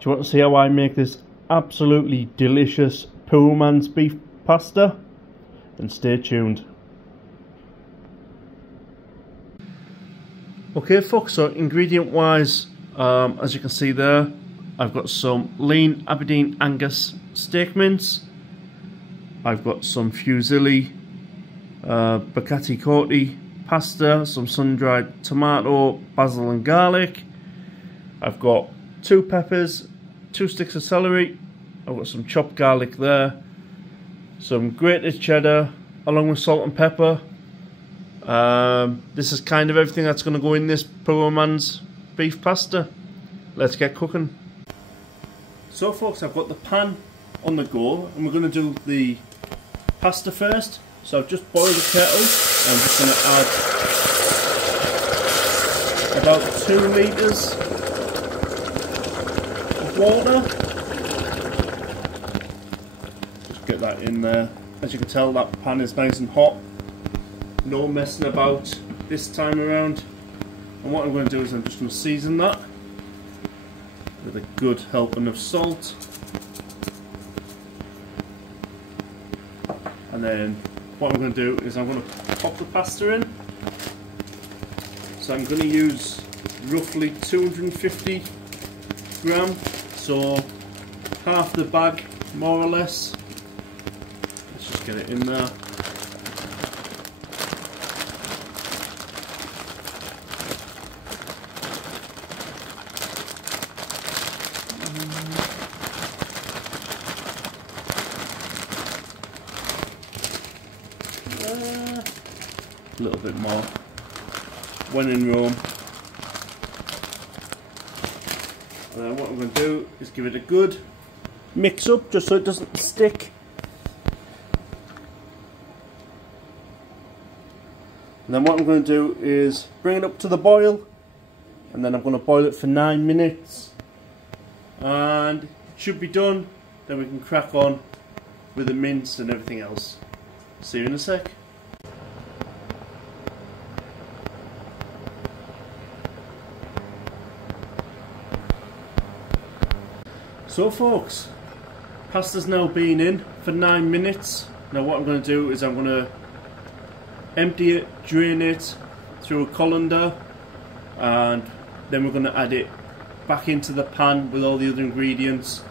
Do you want to see how I make this absolutely delicious Poor Man's beef pasta? Then stay tuned. Okay folks, so ingredient wise, as you can see there, I've got some lean Aberdeen Angus steak mince, I've got some fusilli Bacati Corti pasta, some sun-dried tomato, basil and garlic, I've got 2 peppers, 2 sticks of celery, I've got some chopped garlic there, some grated cheddar along with salt and pepper. This is kind of everything that's going to go in this Poor Man's beef pasta. Let's get cooking. So folks, I've got the pan on the go and we're going to do the pasta first. So I've just boiled the kettle and I'm just going to add about 2 litres of water. Just get that in there. As you can tell, that pan is nice and hot. No messing about this time around. And what I'm going to do is I'm just going to season that with a good helping of salt. And then what I'm going to do is I'm going to pop the pasta in. So I'm going to use roughly 250 gram, so half the bag more or less. Let's just get it in there. A little bit more. When in Rome. And then what I'm going to do is give it a good mix up just so it doesn't stick. And then what I'm going to do is bring it up to the boil, and then I'm going to boil it for 9 minutes, and it should be done. Then we can crack on with the mince and everything else. See you in a sec. So folks, pasta's now been in for 9 minutes. Now what I'm going to do is I'm going to empty it, drain it through a colander, and then we're going to add it back into the pan with all the other ingredients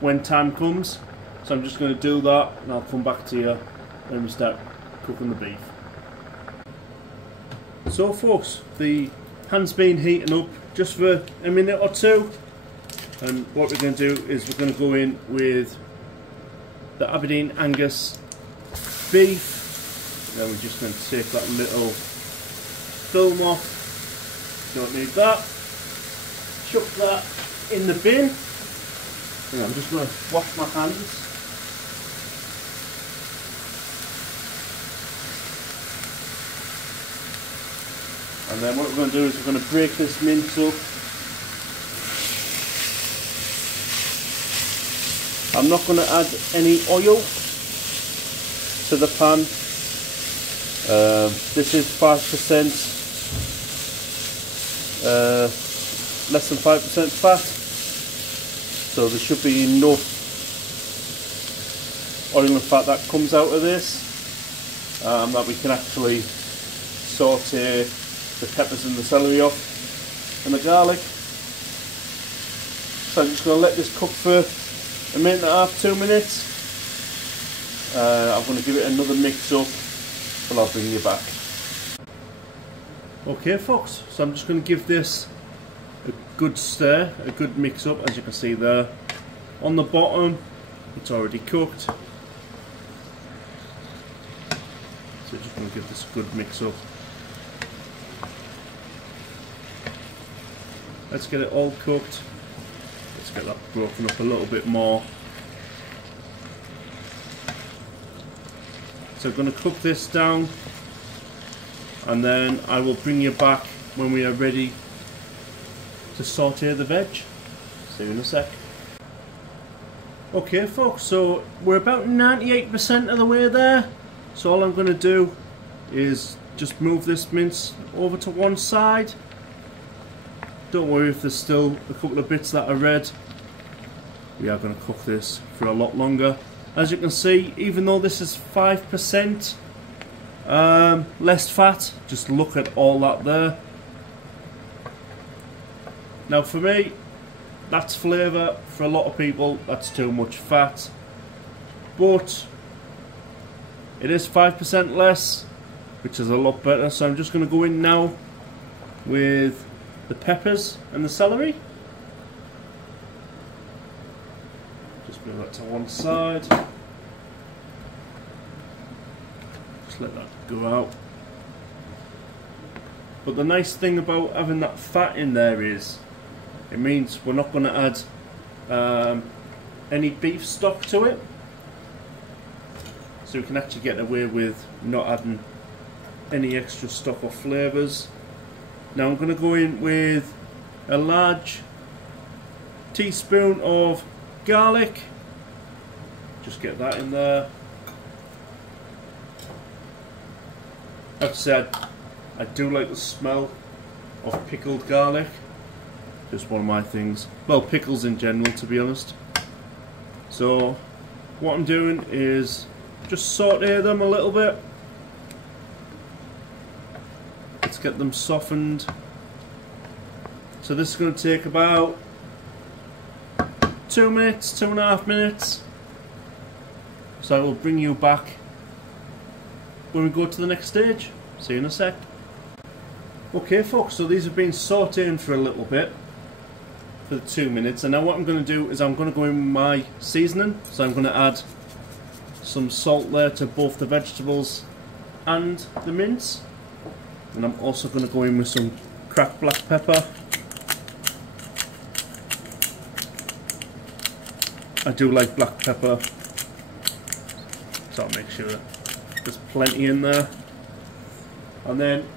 when time comes. So I'm just going to do that and I'll come back to you when we start cooking the beef. So folks, the pan's been heating up just for a minute or two. And what we're going to do is we're going to go in with the Aberdeen Angus beef. Then we're just going to take that little film off. Don't need that. Chuck that in the bin. And I'm just going to wash my hands. And then what we're going to do is we're going to break this mince up. I'm not going to add any oil to the pan. This is 5%, less than 5% fat, so there should be enough oil and fat that comes out of this that we can actually saute the peppers and the celery off and the garlic. So I'm just going to let this cook for a minute and a half, 2 minutes. I'm going to give it another mix up and I'll bring you back. Okay folks, so I'm just going to give this a good stir, a good mix up. As you can see there on the bottom, it's already cooked. So just going to give this a good mix up. Let's get it all cooked. Let's get that broken up a little bit more. So I'm going to cook this down, and then I will bring you back when we are ready to saute the veg. See you in a sec. Okay folks, so we're about 98% of the way there. So all I'm going to do is just move this mince over to one side. Don't worry if there's still a couple of bits that are red. we are going to cook this for a lot longer. As you can see, even though this is 5% less fat, just look at all that there. Now for me, that's flavour. For a lot of people, that's too much fat. But it is 5% less, which is a lot better. So I'm just going to go in now with the peppers and the celery. Just move that to one side. Just let that go out. But the nice thing about having that fat in there is it means we're not going to add any beef stock to it. So we can actually get away with not adding any extra stock or flavours. Now I'm going to go in with a large teaspoon of garlic. Just get that in there. I have to say I do like the smell of pickled garlic. Just one of my things. Well, pickles in general, to be honest. So what I'm doing is just saute them a little bit. Let's get them softened. So this is going to take about 2 minutes, 2.5 minutes. So I will bring you back when we go to the next stage. See you in a sec. Okay folks, so these have been sauteing for a little bit, for the 2 minutes, and now what I'm going to do is I'm going to go in with my seasoning. So I'm going to add some salt there to both the vegetables and the mince, and I'm also going to go in with some cracked black pepper. I do like black pepper, so I'll make sure there's plenty in there. And then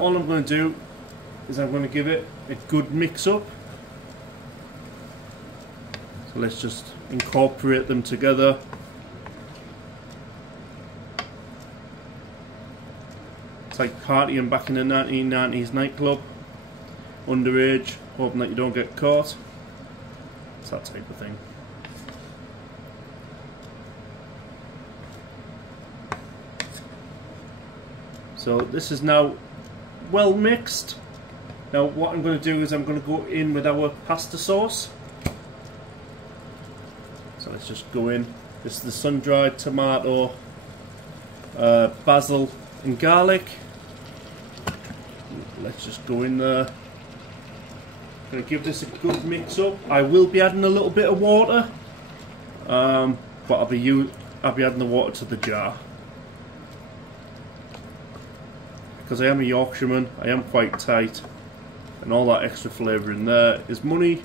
all I'm going to do is I'm going to give it a good mix up. So let's just incorporate them together. It's like partying back in the 1990s nightclub, underage, hoping that you don't get caught. It's that type of thing. So this is now well mixed. Now what I'm going to do is I'm going to go in with our pasta sauce. So let's just go in. This is the sun-dried tomato, basil and garlic. Let's just go in there. I'm going to give this a good mix up. I will be adding a little bit of water, but I'll be adding the water to the jar. Because I am a Yorkshireman, I am quite tight, and all that extra flavour in there is money,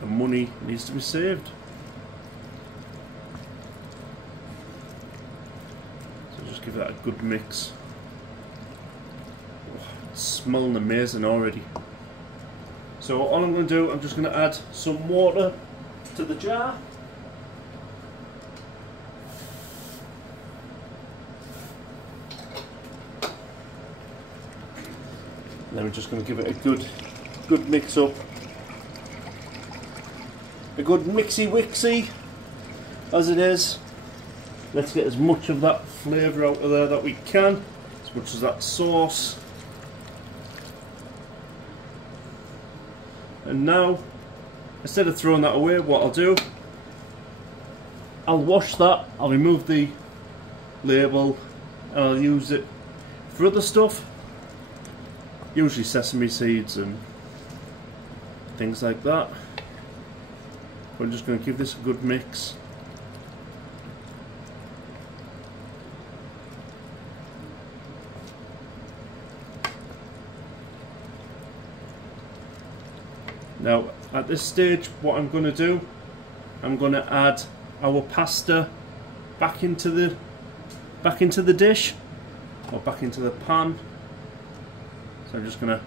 and money needs to be saved. So just give that a good mix. Oh, it's smelling amazing already. So all I'm going to do, I'm just going to add some water to the jar. Then we're just going to give it a good mix up, a good mixy wixy as it is. Let's get as much of that flavour out of there that we can, as much as that sauce. And now, instead of throwing that away, what I'll do, I'll wash that, I'll remove the label, and I'll use it for other stuff. Usually sesame seeds and things like that. We're just going to give this a good mix. Now at this stage what I'm going to do, I'm going to add our pasta back into the dish, or back into the pan. So I'm just going to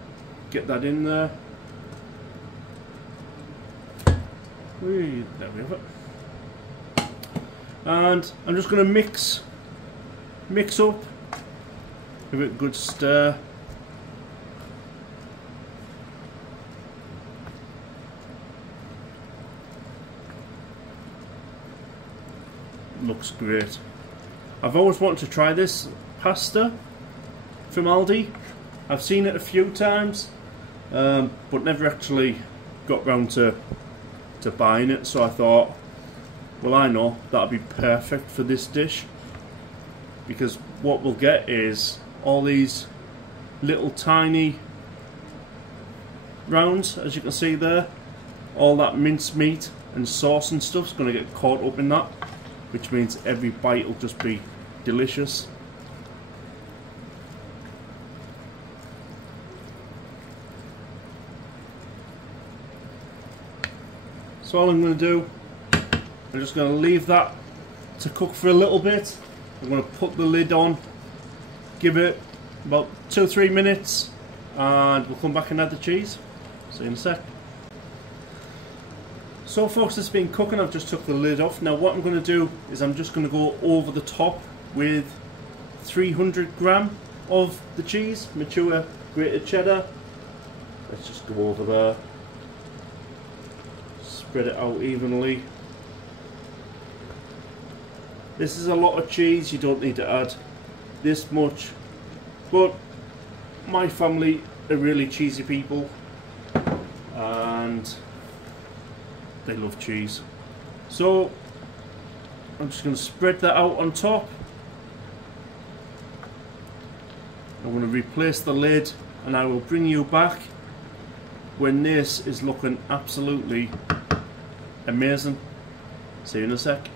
get that in there. There we have it. And I'm just going to mix up, give it a good stir. looks great. I've always wanted to try this pasta from Aldi. I've seen it a few times, but never actually got round to buying it, so I thought, well, I know that'll be perfect for this dish, because what we'll get is all these little tiny rounds, as you can see there. All that minced meat and sauce and stuff's going to get caught up in that, which means every bite will just be delicious. So all I'm going to do, I'm just going to leave that to cook for a little bit. I'm going to put the lid on, give it about 2-3 minutes, and we'll come back and add the cheese. See you in a sec. So folks, it's been cooking. I've just took the lid off. Now what I'm going to do is I'm just going to go over the top with 300 gram of the cheese, mature grated cheddar. Let's just go over there. Spread it out evenly. This is a lot of cheese, you don't need to add this much, but my family are really cheesy people and they love cheese. So I'm just going to spread that out on top. I'm going to replace the lid and I will bring you back when this is looking absolutely amazing. See you in a sec.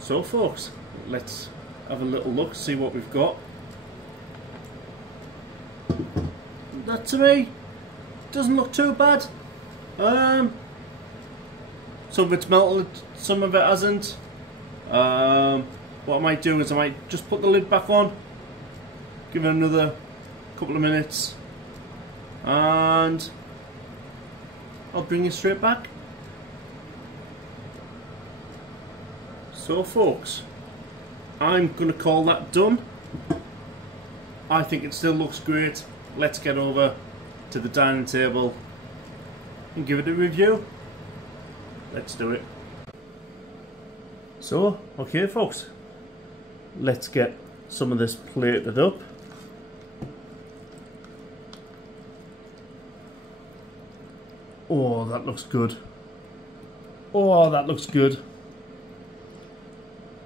So folks, let's have a little look, see what we've got. That to me doesn't look too bad. Some of it's melted, some of it hasn't. What I might do is I might just put the lid back on, give it another couple of minutes, and I'll bring you straight back. So folks, I'm going to call that done. I think it still looks great. Let's get over to the dining table and give it a review. Let's do it. So, okay folks, let's get some of this plated up. Oh, that looks good. Oh, that looks good.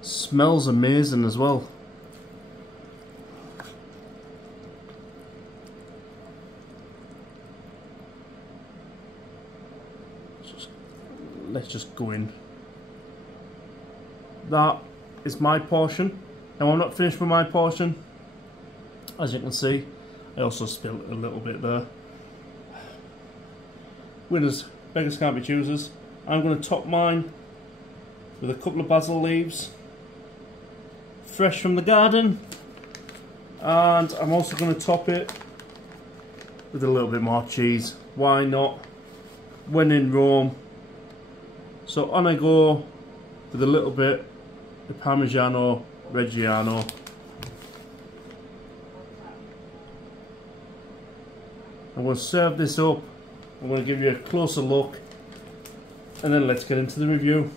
Smells amazing as well. Let's just go in. That is my portion. Now I'm not finished with my portion. As you can see, I also spilled a little bit there. Winners, beggars can't be choosers. I'm going to top mine with a couple of basil leaves, fresh from the garden, and I'm also going to top it with a little bit more cheese. Why not? When in Rome. So on I go with a little bit of Parmigiano Reggiano. I'm going to serve this up. I'm going to give you a closer look and then let's get into the review.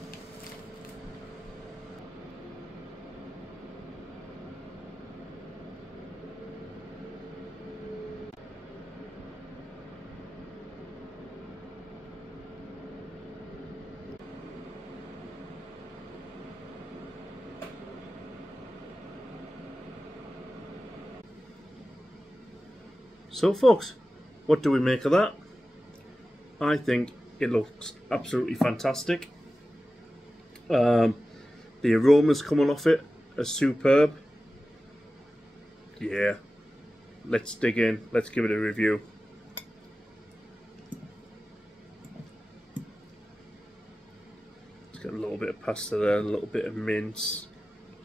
So folks, what do we make of that? I think it looks absolutely fantastic. The aromas coming off it are superb. Yeah, let's dig in, let's give it a review. Let's get a little bit of pasta there, a little bit of mince,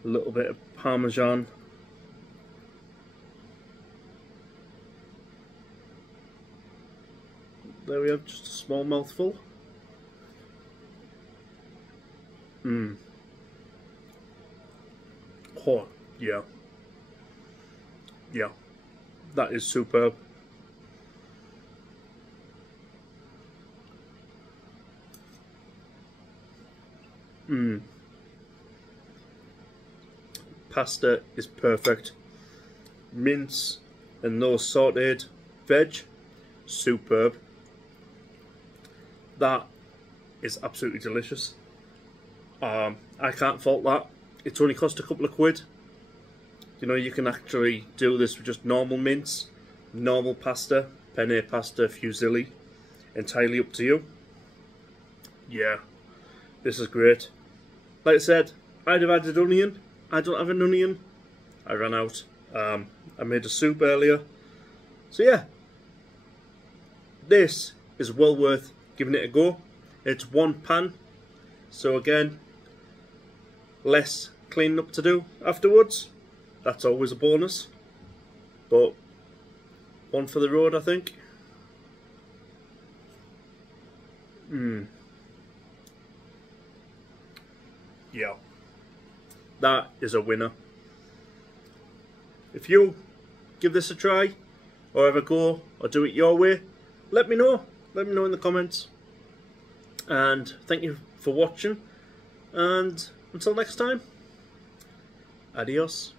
a little bit of Parmesan. There we have just a small mouthful. Oh, yeah. Yeah. That is superb. pasta is perfect. Mince and those sauteed veg, superb. That is absolutely delicious. I can't fault that. It's only cost a couple of quid. You know, you can actually do this with just normal mince, normal pasta, penne pasta, fusilli, entirely up to you. Yeah, this is great. Like I said, I'd have added onion. I don't have an onion. I ran out. I made a soup earlier. So yeah, this is well worth giving it a go. It's one pan, so again, less cleaning up to do afterwards. That's always a bonus, but one for the road, I think. Yeah, that is a winner. If you give this a try, or have a go, or do it your way, let me know. Let me know in the comments. And thank you for watching. And until next time, adios.